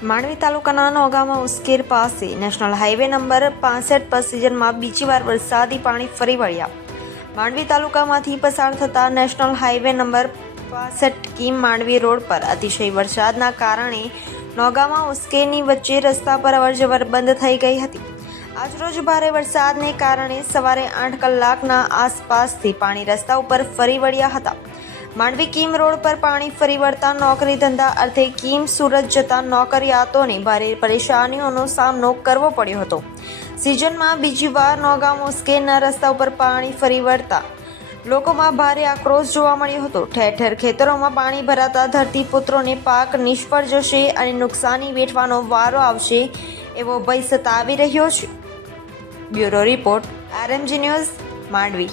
માંડવી તાલુકાના નોગામાં ઉસ્કેર પાસે national highway number પાસઠ પર સિઝનમાં બીજી વાર વરસાદી પાણી ફરી વળ્યા. માંડવી તાલુકામાંથી પસાર થતા નેશનલ હાઈવે નંબર પાસઠ કિમ માંડવી રોડ પર અતિશય વરસાદના કારણે નોગામાં ઉસ્કેરની વચ્ચે રસ્તા પર અવરજવર બંધ થઈ ગઈ હતી. આજરોજ ભારે વરસાદને કારણે સવારે આઠ કલાકના આસપાસથી પાણી રસ્તા ઉપર ફરી વળ્યા હતા. માંડવી કીમ રોડ પર પાણી ફરી વળતા નોકરી ધંધા અર્થે કીમ સુરત જતા નોકરિયાતોને ભારે પરેશાનીઓનો સામનો કરવો પડ્યો હતો. સિઝનમાં બીજી વાર નોગામ ઉસ્કેરના રસ્તા ઉપર પાણી ફરી વળતા લોકોમાં ભારે આક્રોશ જોવા મળ્યો હતો. ઠેર ઠેર ખેતરોમાં પાણી ભરાતા ધરતીપુત્રોને પાક નિષ્ફળ જશે અને નુકસાની વેઠવાનો વારો આવશે એવો ભય સતાવી રહ્યો છે. Bureau report, RMG news, Mandvi.